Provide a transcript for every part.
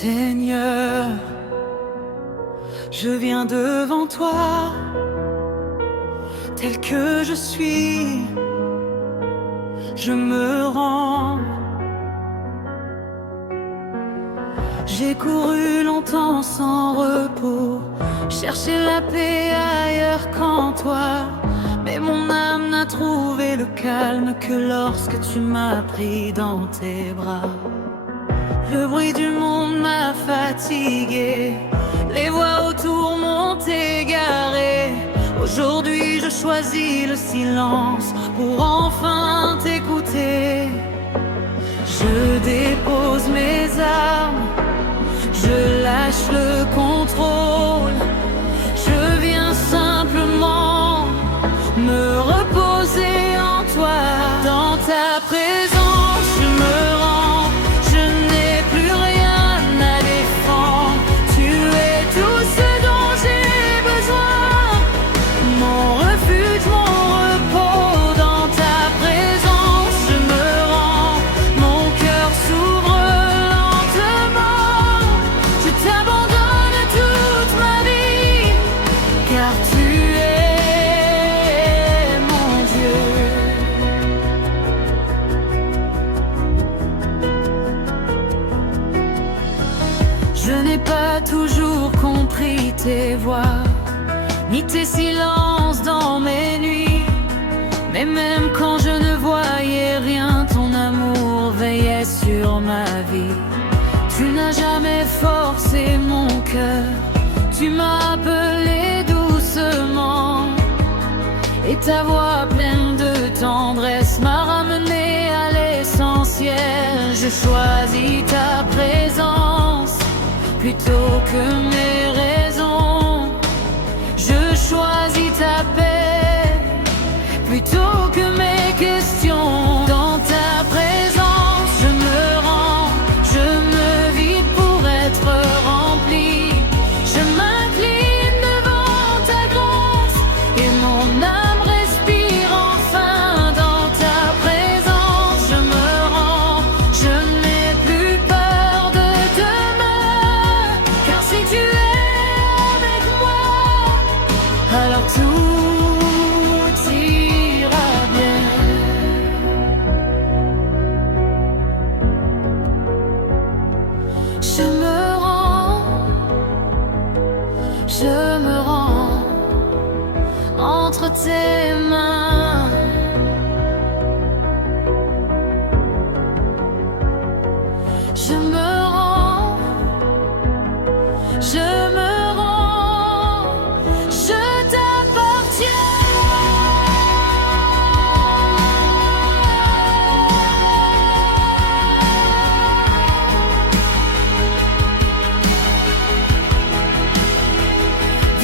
Seigneur, je viens devant toi, tel que je suis, je me rends. J'ai couru longtemps sans repos, cherché la paix ailleurs qu'en toi. Mais mon âme n'a trouvé le calme que lorsque tu m'as pris dans tes bras. Le bruit du monde m'a fatigué, les voix autour m'ont égaré. Aujourd'hui je choisis le silence pour enfin t'écouter. Je dépose mes armes, je lâche le contrôle. Je viens simplement me reposer en toi. Dans ta présence je me rends, je n'ai plus rien à défendre. Tu es tout ce dont j'ai besoin, mon refuge, mon repos. Dans ta présence je me rends, mon cœur s'ouvre lentement. Je t'abandonne toute ma vie, car tu es mon Dieu. Je n'ai pas toujours compris tes voix, ni tes silences dans mes nuits. Mais même quand je ne voyais rien, ton amour veillait sur ma vie. Tu n'as jamais forcé mon cœur, tu m'as appelé doucement. Et ta voix pleine de tendresse m'a ramené à l'essentiel. Je choisis ta présence plutôt que mes raisons. Je choisis ta paix plutôt que mes questions. Dans ta présence je me rends, je me vide pour être rempli. Je m'incline devant ta grâce et mon âme respire enfin. Dans ta présence je me rends, je n'ai plus peur de demain, car si tu es avec moi, alors tout ira bien. Je me rends entre tes mains. Je me rends, je me rends, je t'appartiens.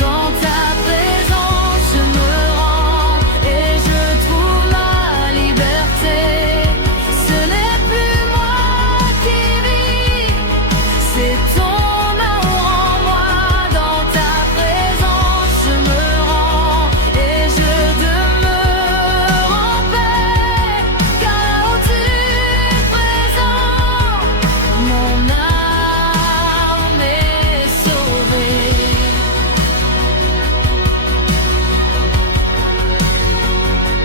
Dans ta présence je me rends et je trouve ma liberté. Ce n'est plus moi qui vis, c'est ton amour en moi. Dans ta présence je me rends et je demeure en paix, car là où tu es présent, mon âme est sauvée.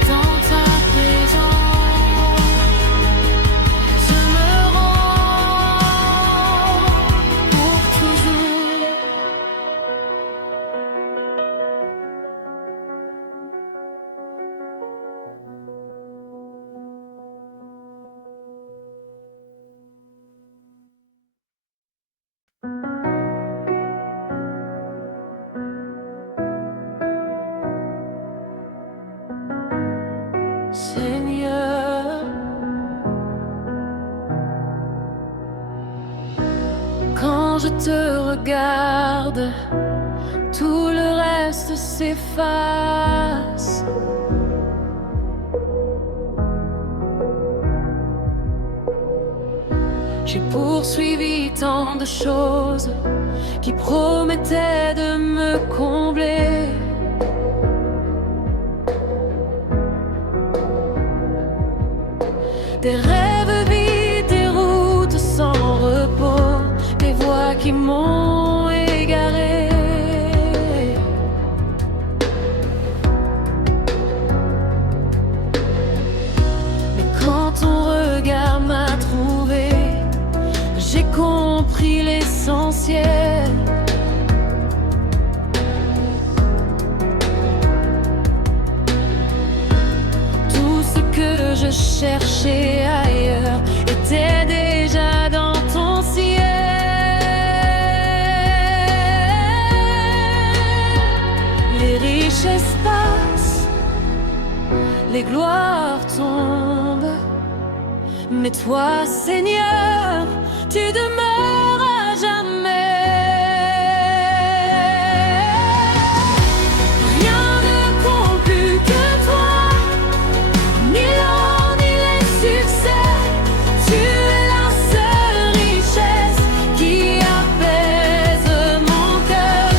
Dans ta présence je me rends pour toujours. Seigneur, quand je te regarde, tout le reste s'efface. J'ai poursuivi tant de choses qui promettaient de me combler. Des rêves vides, des routes sans repos, des voies qui m'ont égaré. Mais quand ton regard m'a trouvé, j'ai compris l'essentiel. Tout ce que je cherchais ailleurs était déjà dans ton ciel. Les richesses passent, les gloires tombent, mais toi, Seigneur, tu demeures à jamais. Rien ne compte plus que toi, ni l'or, ni les succès. Tu es la seule richesse qui apaise mon cœur.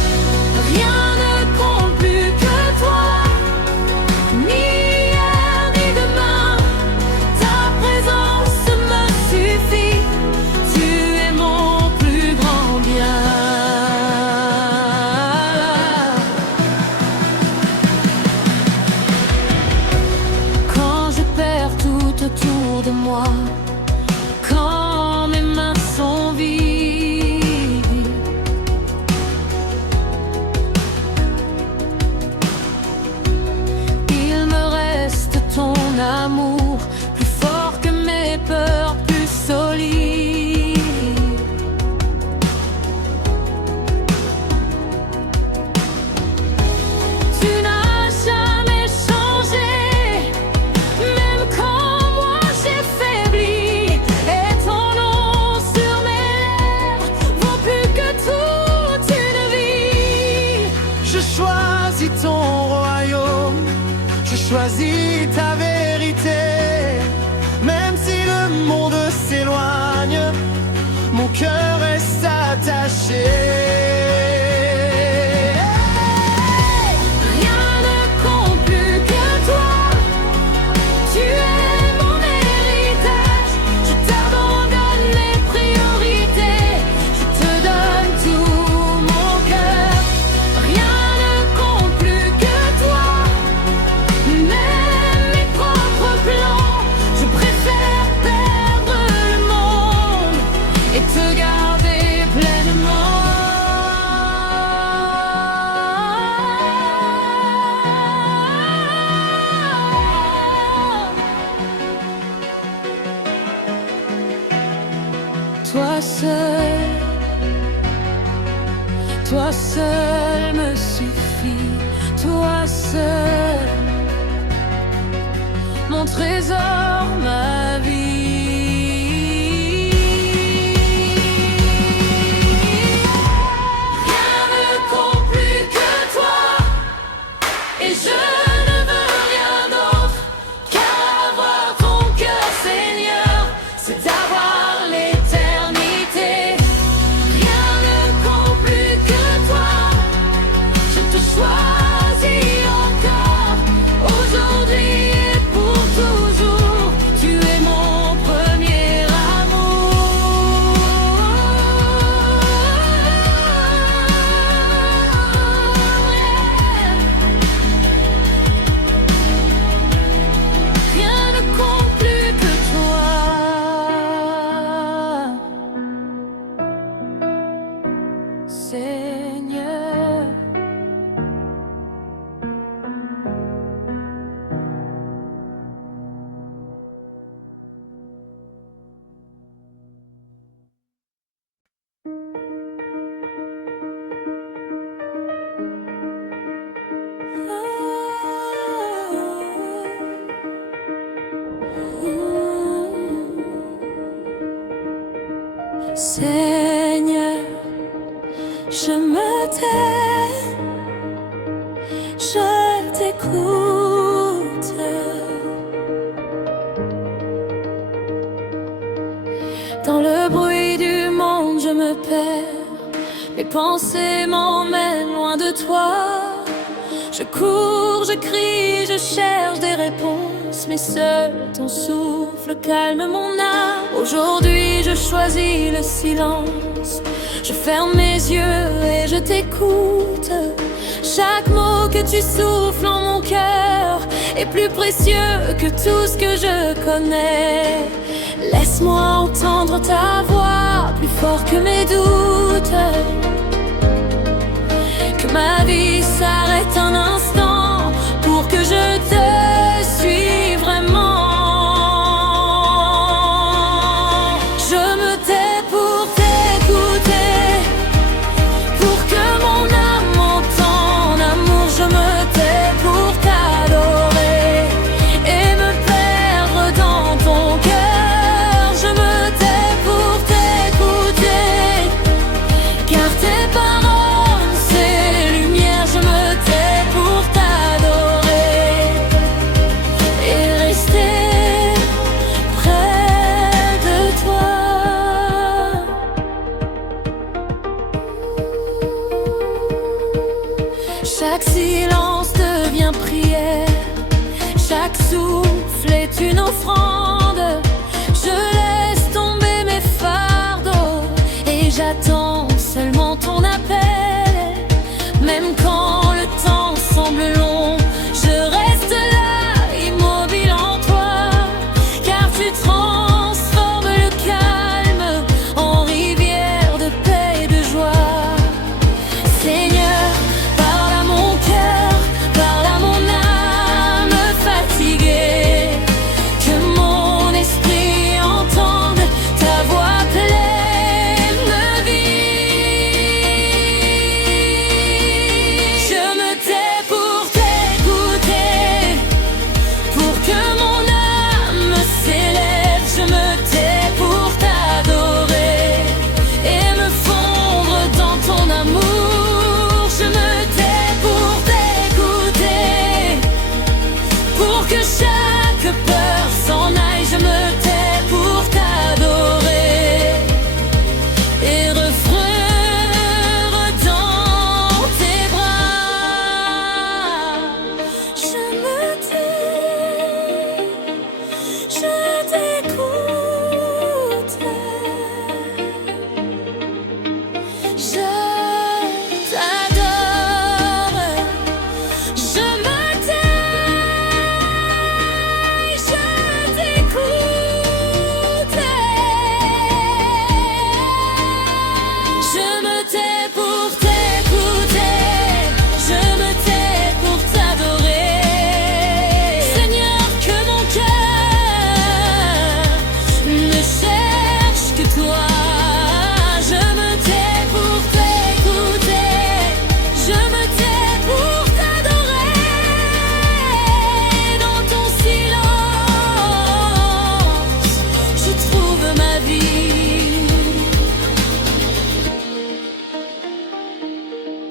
Rien ne compte plus que toi, ni hier, ni demain. Ta présence me suffit. Tu es mon plus grand bien. Quand je perds tout autour de moi, quand mes mains sont vides, il me reste ton amour, plus fort que mes peurs, plus solide. Tu n'as jamais changé, même quand moi j'ai faibli. Et ton nom sur mes lèvres vaut plus que toute une vie. Je choisis ton royaume, je choisis ta vérité. Même si le monde s'éloigne, mon cœur reste attaché. Rien ne compte plus que toi. Tu es mon héritage. Je t'abandonne les priorités. Je te donne tout mon cœur. Rien ne compte plus que toi. Même mes propres plans, je préfère perdre le monde et te garder pleinement. Toi seul me suffit, toi seul, mon trésor, ma vie. Rien ne compte plus que toi, et je ne veux rien d'autre qu'avoir ton cœur, Seigneur, c'est avoir l'éternité. Rien ne compte plus que toi, je te choisis encore, aujourd'hui et pour toujours. Tu es mon premier amour. Rien ne compte plus que toi, Seigneur. Seigneur, je me tais, je t'écoute. Dans le bruit du monde, je me perds, mes pensées m'emmènent loin de toi. Je cours, je crie, je cherche des réponses, mais seul ton souffle calme mon âme. Aujourd'hui je choisis le silence, Je ferme mes yeux et je t'écoute. Chaque mot que tu souffles en mon cœur est plus précieux que tout ce que je connais. Laisse-moi entendre ta voix, plus fort que mes doutes. Que ma vie s'arrête un instant pour que je te suis vraiment. Je me tais pour t'écouter, pour que mon âme entende. Amour, je me tais pour t'adorer et me perdre dans ton cœur. Je me tais pour t'écouter, car tes paroles c'est lumière. Je me tais pour t'adorer et rester près de toi. Chaque silence devient prière, chaque souffle est une offrande. Je laisse tomber mes fardeaux et j'attends seulement ton appel. Même quand le temps semble long, je reste là, immobile en toi, car tu transformes le calme en rivière de paix et de joie. Seigneur, parle à mon cœur, parle à mon âme fatiguée, que mon esprit entende ta voix pleine de vie. Je me tais pour t'écouter, pour que mon âme s'élève. Je me tais pour t'adorer et me fondre dans ton amour. Je me tais pour t'écouter, pour que chaque peur s'en aille. Je me tais pour t'adorer et refreindre dans tes bras. Je me tais, je t'écoute, je t'adore. Je me tais, je t'écoute. Je me tais pour t'écouter, je me tais pour t'adorer. Seigneur, que mon cœur ne cherche que toi. Je me tais pour t'écouter, je me tais pour t'adorer. Dans ton silence, je trouve ma vie.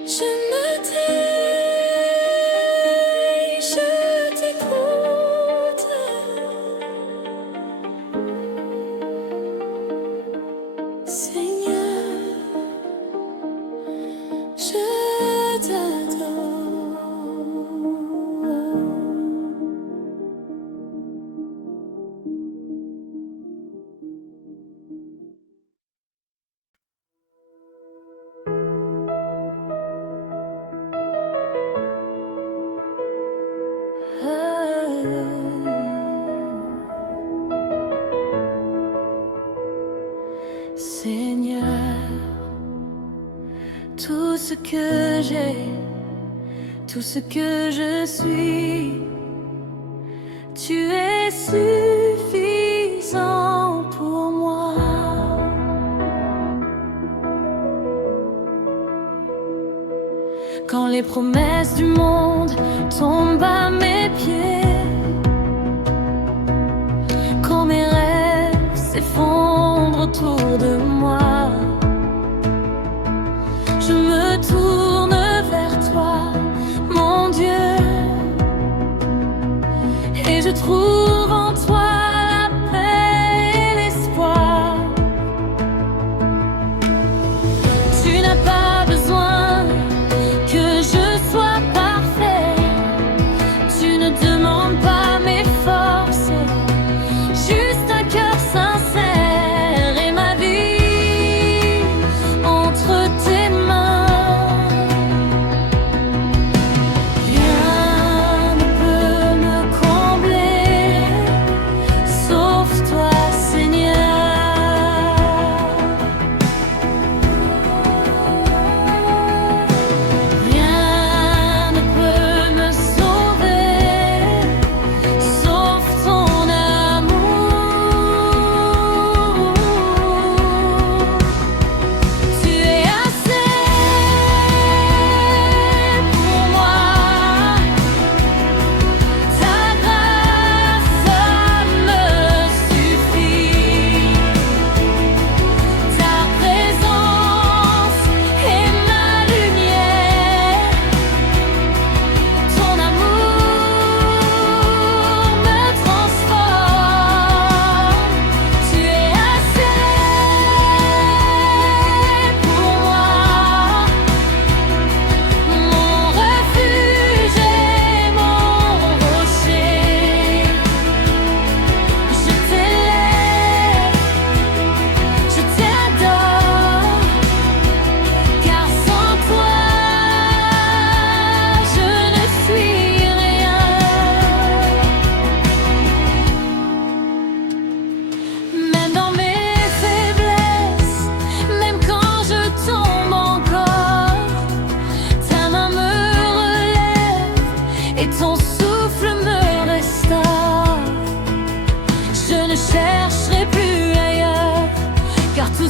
Je me tais, je t'écoute. Seigneur, je t'adore. Seigneur, tout ce que j'ai, tout ce que je suis, tu es suffisant pour moi. Quand les promesses du monde tombent à mes pieds, quand mes rêves s'effondrent autour de moi, je me tourne vers toi, mon Dieu, et je trouve en toi la paix et l'espoir. Tu n'as pas besoin que je sois parfait, tu ne demandes pas mes forces, juste un cœur sincère et ma vie.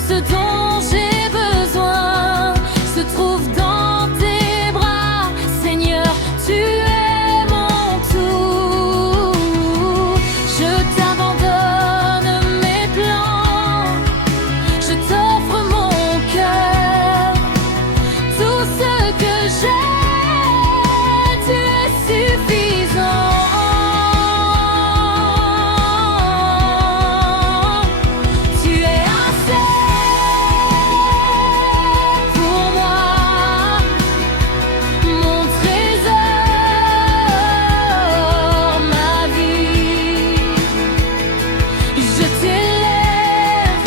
ce dont j'ai besoin se trouve dans tes bras. Seigneur, tu es mon tout. Je t'abandonne mes plans, je t'offre mon cœur, tout ce que j'ai. Tu es suffisant. Tu es assez pour moi, mon trésor, ma vie. Je t'élève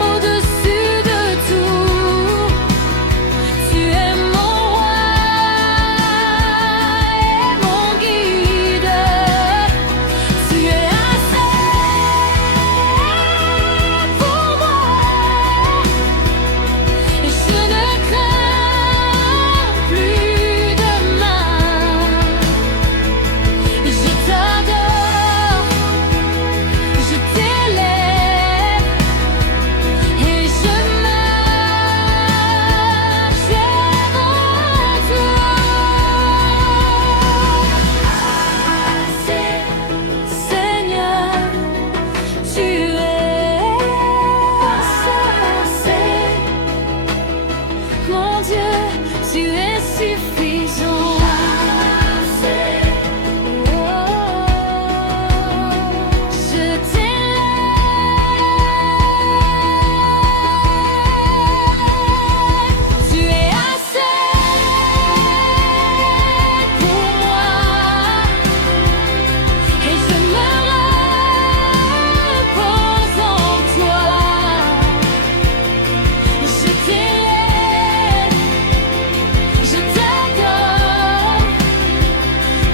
au-dessus de tout. Tu es mon roi et mon guide. Tu es assez pour moi. Je ne crains plus demain. Je t'adore, je t'élève et je marche devant toi. Seigneur, tu es assez. Mon Dieu, tu es suffisant. Je t'élève. Tu es assez pour moi et je me repose en toi. Je t'élève, je t'adore,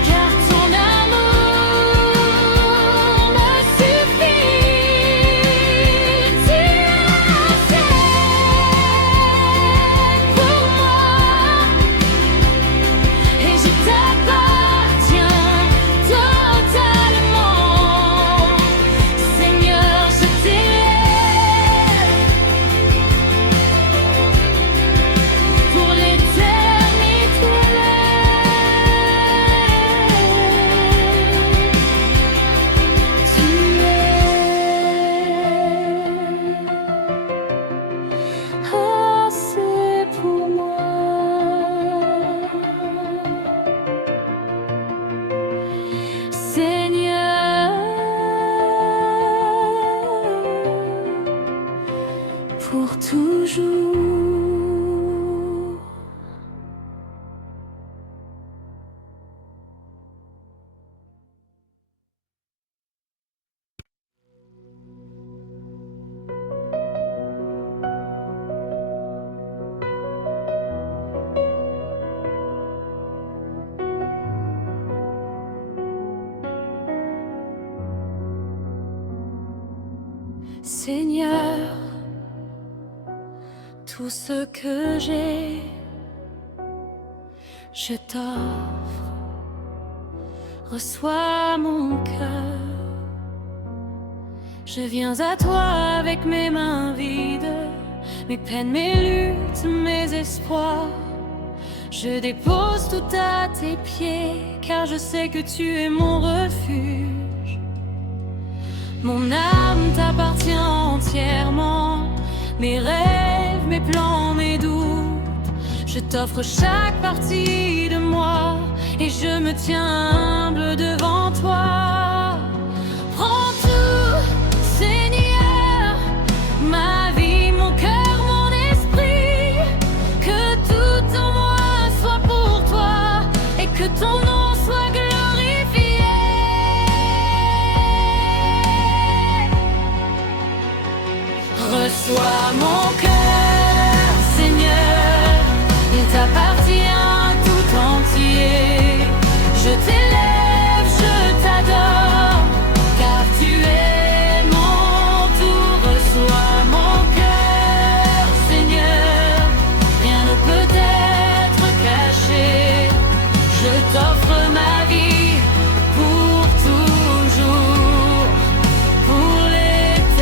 car ton amour me suffit. Tu es assez pour moi et je t'appartiens totalement. Seigneur, je t'élève pour l'éternité. Tu es assez pour moi. Seigneur, pour toujours. Seigneur, tout ce que j'ai, je t'offre. Reçois mon cœur. Je viens à toi avec mes mains vides, mes peines, mes luttes, mes espoirs. Je dépose tout à tes pieds, car je sais que tu es mon refuge. Mon âme t'appartient entièrement, mes rêves, mes plans, mes doutes. Je t'offre chaque partie de moi et je me tiens humble devant toi. Prends tout, Seigneur, ma vie, mon cœur, mon esprit. Que tout en moi soit pour toi et que ton nom soit glorifié. Reçois mon cœur, Seigneur, il t'appartient tout entier. Je t'élève, je t'adore, car tu es mon tout. Reçois mon cœur, Seigneur, rien ne peut être caché. Je t'offre ma vie pour toujours, pour l'éternité.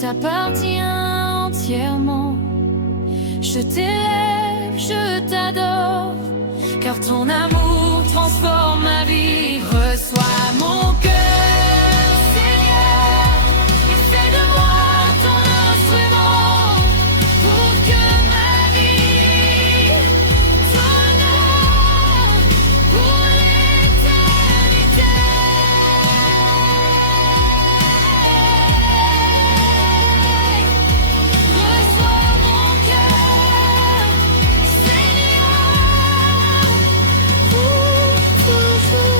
t'appartiens entièrement. Je t'élève, je t'adore, car ton amour transforme ma vie. Reçois mon cœur, Seigneur, et fais de moi ton instrument, pour que ma vie t'honore pour l'éternité. Reçois mon cœur, Seigneur, pour toujours.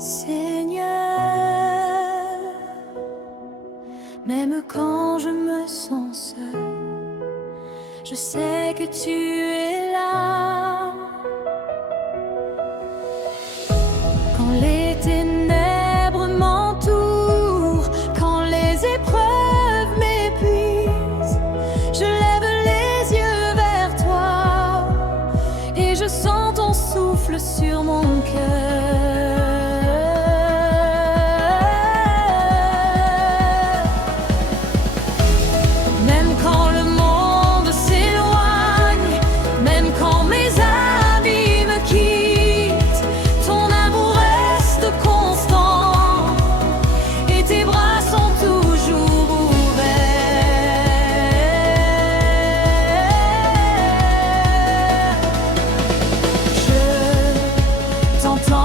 Seigneur, même quand je me sens seul, je sais que tu es là. Quand les ténèbres m'entourent, quand les épreuves m'épuisent, je lève les yeux vers toi et je sens ton souffle sur mon cœur. Même quand le monde s'éloigne, même quand mes amis me quittent, ton amour reste constant et tes bras sont toujours ouverts. Je t'entends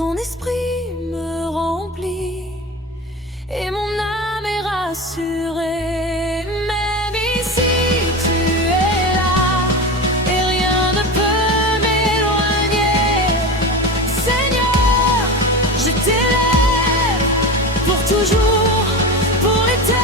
Ton esprit me remplit et mon âme est rassurée. Même ici, tu es là et rien ne peut m'éloigner. Seigneur, je t'élève pour toujours, pour l'éternité.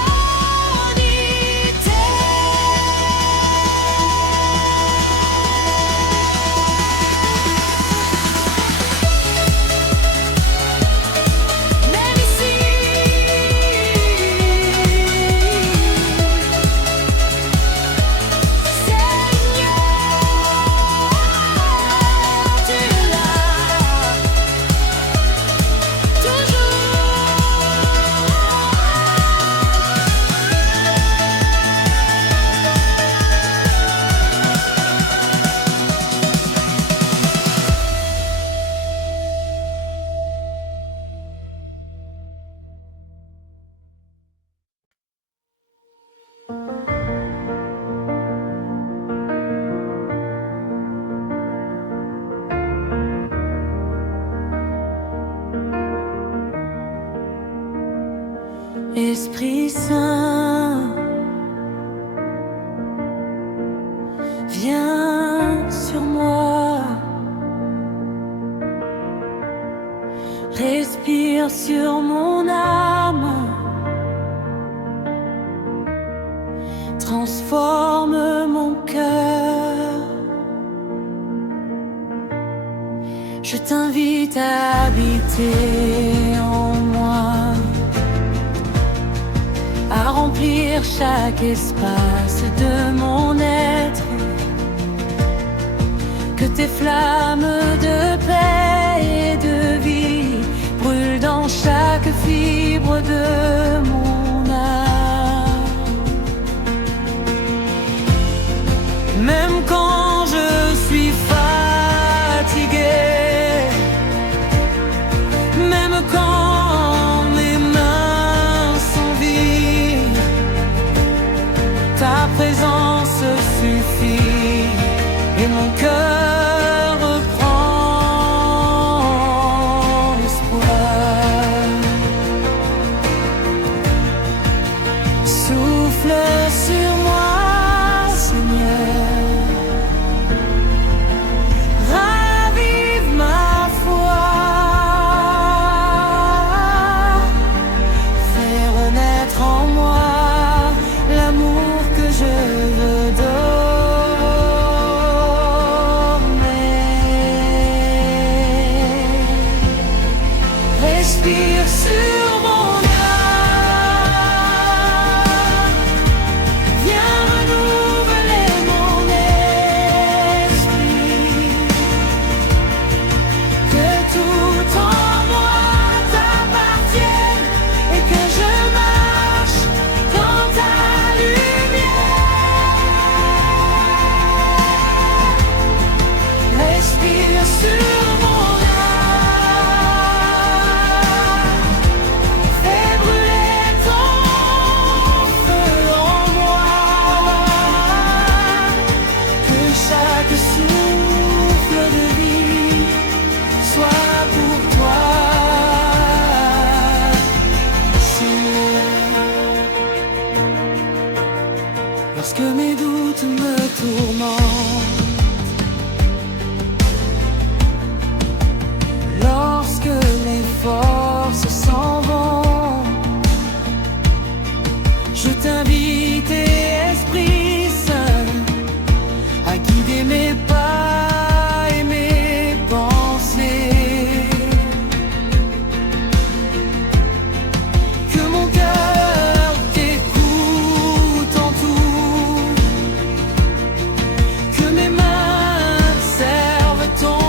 Esprit Saint, viens sur moi, respire sur mon âme, transforme mon cœur. Je t'invite à habiter en moi, à remplir chaque espace de mon être. Que tes flammes de paix et de vie brûlent dans chaque fibre de mon âme. Même quand je suis fatigué, même quand mes mains sont vides, ta présence suffit et mon cœur reprend espoir. Souffle sur moi, Seigneur, ravive ma foi, fais renaître en moi l'amour que je veux donner. Respire sur mon âme, viens renouveler mon esprit. Que tout en moi t'appartienne et que je marche dans ta lumière. Respire sur mon âme, fais brûler ton feu en moi. Que chaque souffle de vie soit pour toi, Seigneur. Lorsque mes doutes me tourmentent, lorsque mes forces s'en vont, je t'invite, Esprit Saint, à guider mes pas et mes pensées. Que mon cœur t'écoute en tout, que mes mains servent ton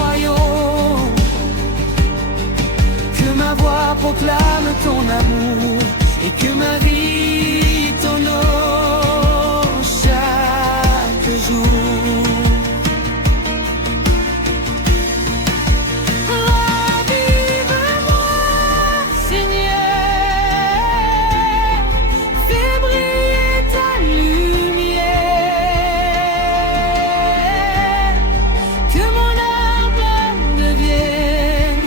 royaume, que ma voix proclame ton amour et que ma vie t'honore chaque jour. Ravive-moi, Seigneur, fais briller ta lumière. Que mon âme devienne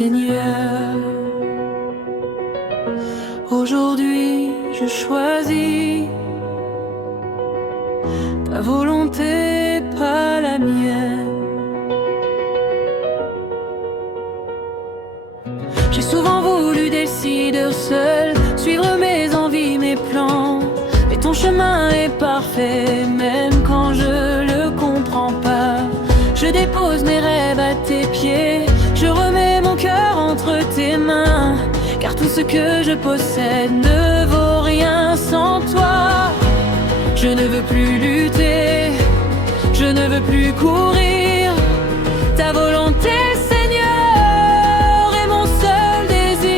Seigneur. Aujourd'hui je choisis ta volonté, pas la mienne. J'ai souvent voulu décider seul, suivre mes envies, mes plans. Mais ton chemin est parfait, même quand je le comprends pas. Je dépose mes rêves à tes pieds, je remets mon cœur entre tes mains. Car tout ce que je possède ne vaut rien sans toi. Je ne veux plus lutter, je ne veux plus courir. Ta volonté, Seigneur, est mon seul désir.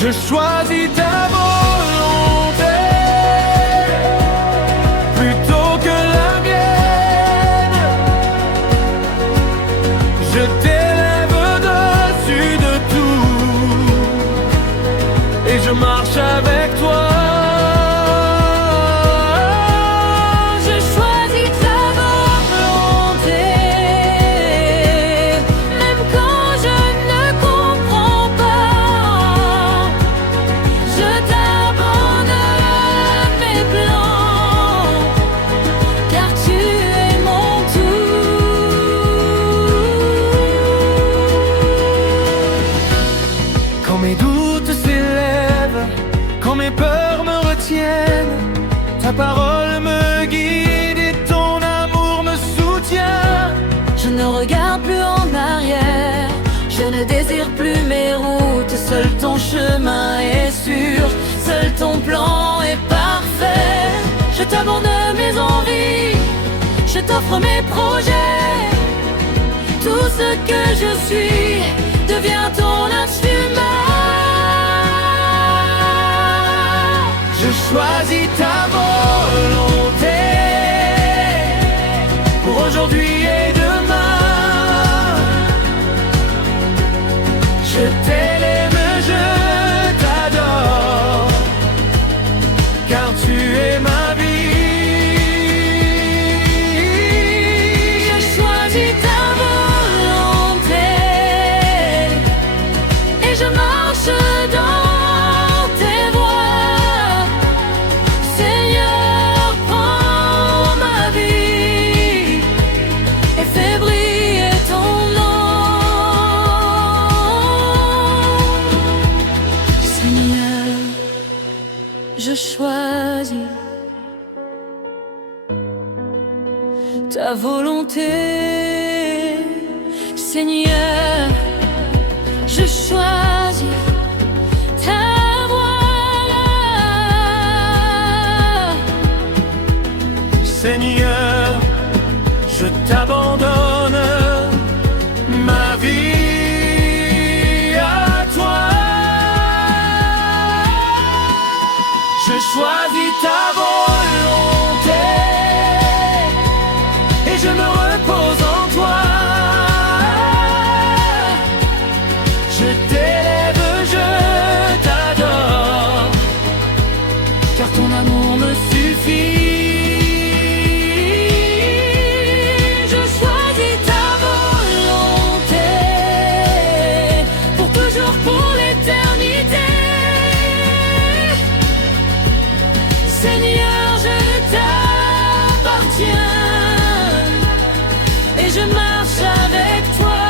Je choisis ta volonté plutôt que la mienne. Je t'élève au-dessus de tout et je marche avec toi. Ta parole me guide et ton amour me soutient. Je ne regarde plus en arrière, je ne désire plus mes routes. Seul ton chemin est sûr, seul ton plan est parfait. Je t'abandonne mes envies, je t'offre mes projets. Tout ce que je suis devient ton instrument. Je choisis ta volonté pour aujourd'hui et demain. Je t'aime, je t'adore, car tu es ma vie. Je choisis ta volonté et je marche dans je choisis ta volonté, Seigneur. Je choisis ta voie, Seigneur. Je t'abandonne ma vie à toi. Je choisis ta volonté et je me repose en toi. Je t'élève, je t'adore, car ton amour me suffit. je choisis ta volonté pour toujours, pour l'éternité. Seigneur, je t'appartiens et je marche avec toi.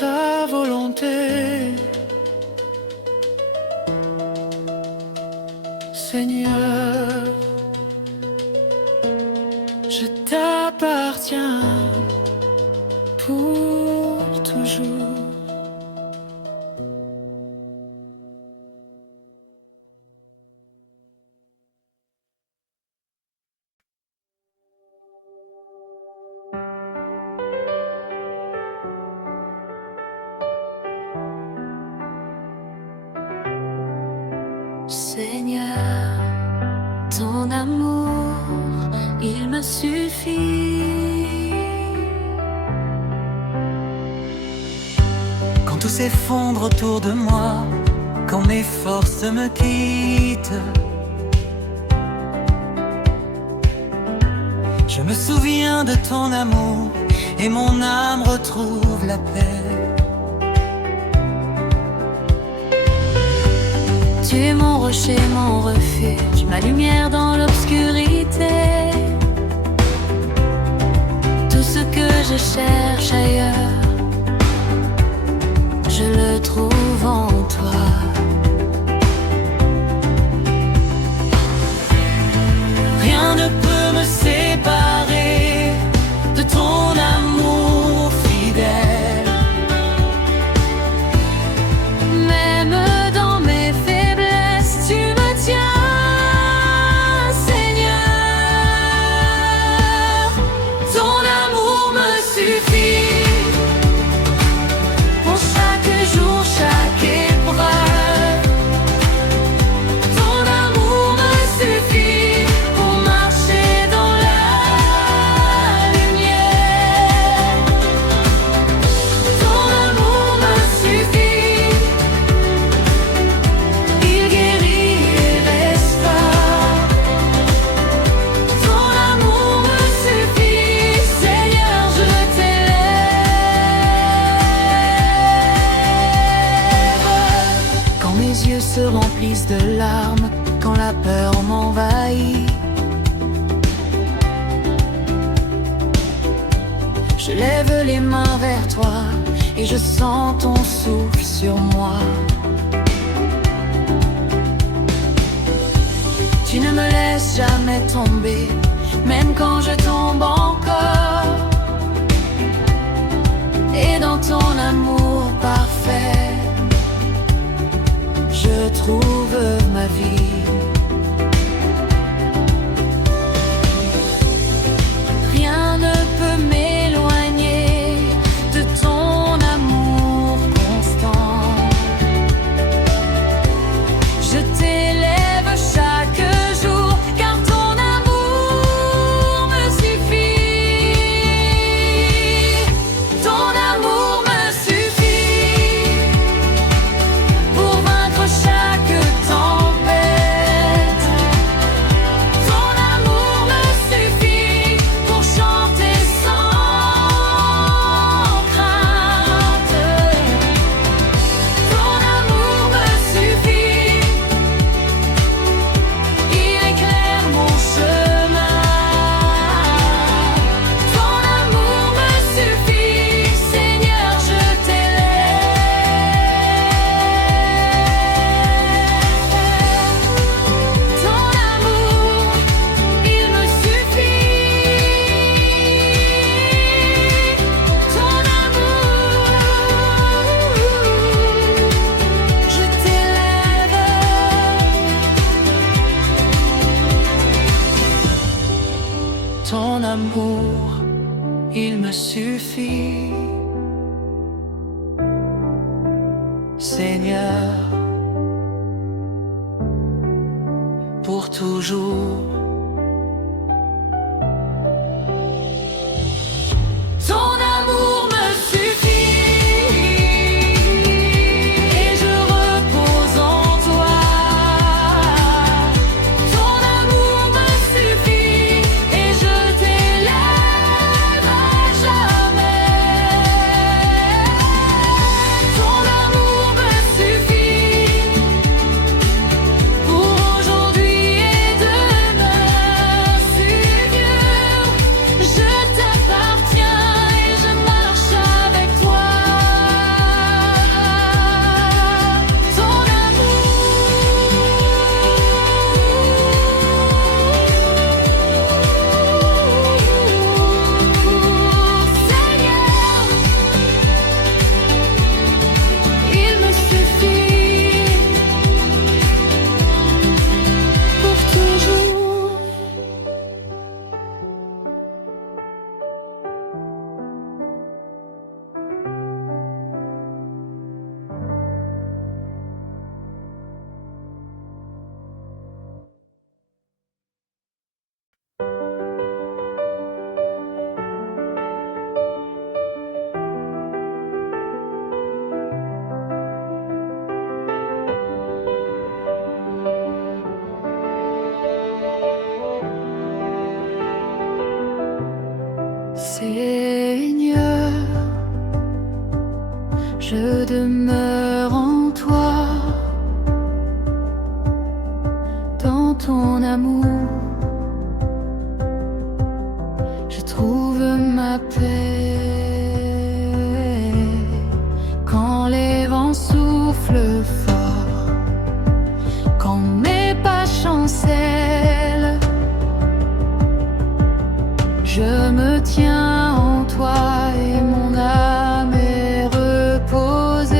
Ta volonté, Seigneur, je t'appartiens pour toujours. Seigneur, ton amour, il me suffit. Quand tout s'effondre autour de moi, quand mes forces me quittent. Je me souviens de ton amour et mon âme retrouve la paix. Tu es mon rocher, mon refuge, ma lumière dans l'obscurité. Tout ce que je cherche ailleurs, je le trouve en toi. Rien ne peut me séparer de ton amour fidèle. Même dans mes faiblesses, tu me tiens, Seigneur. Ton amour me suffit pour chaque jour, chaque épreuve. Ton amour me suffit pour marcher dans la lumière. Ton amour me suffit, il guérit et restaure. Ton amour me suffit, Seigneur, je t'élève. Quand mes yeux se remplissent de larmes, quand la peur m'envahit, je lève les mains vers toi et je sens ton souffle sur moi. Tu ne me laisses jamais tomber, même quand je tombe encore. Et dans ton amour parfait, je trouve ma vie. Rien ne peut m'éloigner de ton amour constant. Je t'élève chaque jour, car ton amour me suffit. Ton amour me suffit pour vaincre chaque tempête. Ton amour me suffit pour chanter sans crainte. Ton amour me suffit, il éclaire mon chemin. Ton amour me suffit, Seigneur, je t'élève. Ton amour, il me suffit. Ton amour, je t'élève. Ton amour, il me suffit. Seigneur, pour toujours. Ton amour me suffit et je repose en toi. Ton amour me suffit et je t'élève à jamais. Ton amour me suffit pour aujourd'hui et demain. je demeure en toi, dans ton amour, je trouve ma paix. Quand les vents soufflent fort, quand mes pas chancellent, je me tiens en toi et mon âme est reposée.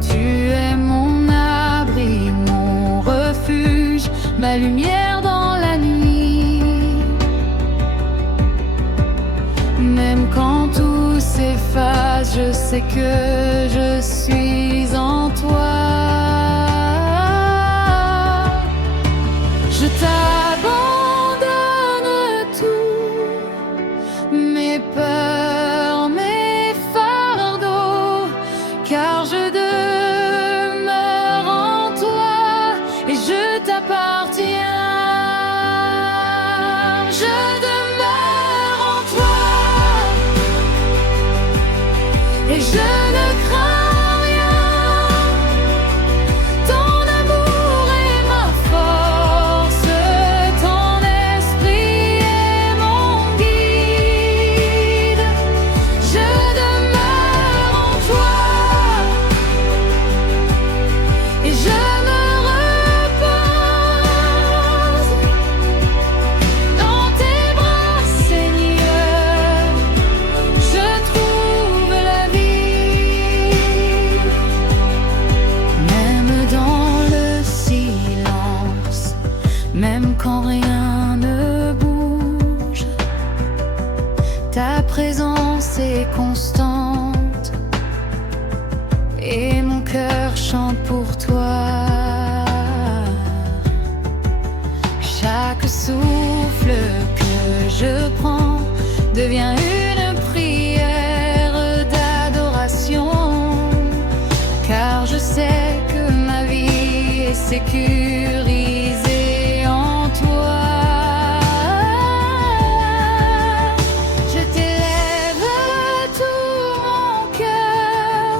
Tu es mon abri, mon refuge, ma lumière dans la nuit. Même quand tout s'efface, je sais que je suis en toi. Je t'abandonne tout, mes peurs, mes fardeaux, car je demeure en toi et je t'appartiens. Je demeure en toi et je ne crains rien. Ton amour est ma force, ton esprit est mon guide. Je demeure en toi et je me repose dans tes bras, Seigneur. Je trouve la vie, même dans le silence, même quand rien ne bouge. Ta présence est constante et mon cœur chante pour toi. Chaque souffle que je prends devient une prière d'adoration, car je sais que ma vie est sécurisée en toi. Je t'élève tout mon cœur,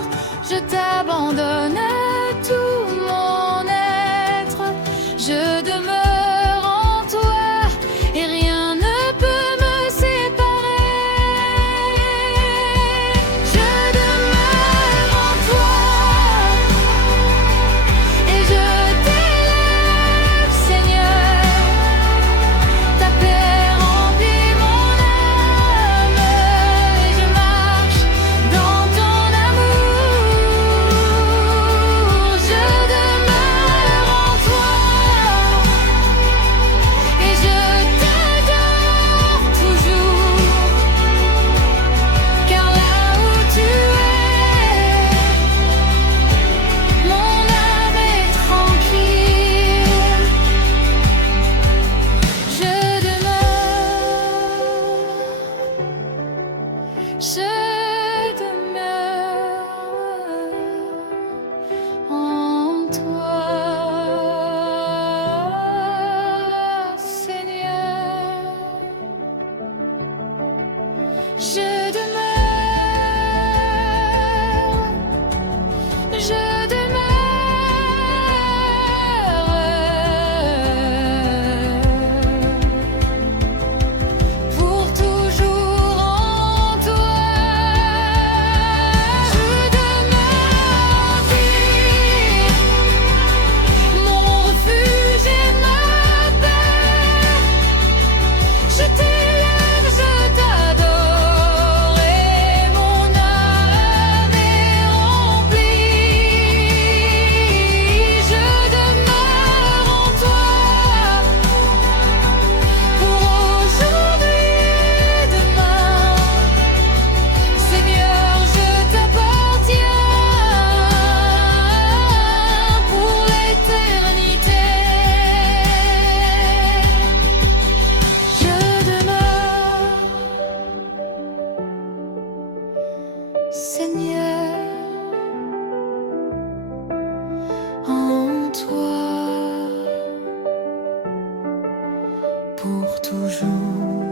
je t'abandonne tout mon être. Je demeure en toi et rien ne peut me séparer. Je demeure en toi et je t'élève, Seigneur. Ta paix remplit mon âme et je marche dans ton amour. Je demeure en toi et je t'adore toujours, car là où tu es, mon âme est tranquille. Je demeure en toi, Seigneur. Je demeure, je demeure pour toujours en toi. Je demeure en lui, mon refuge et ma paix. Je t'élève, je t'adore et mon âme est remplie. Je demeure en toi pour aujourd'hui et demain. Seigneur, je t'appartiens pour l'éternité. Je demeure, Seigneur, en toi pour toujours.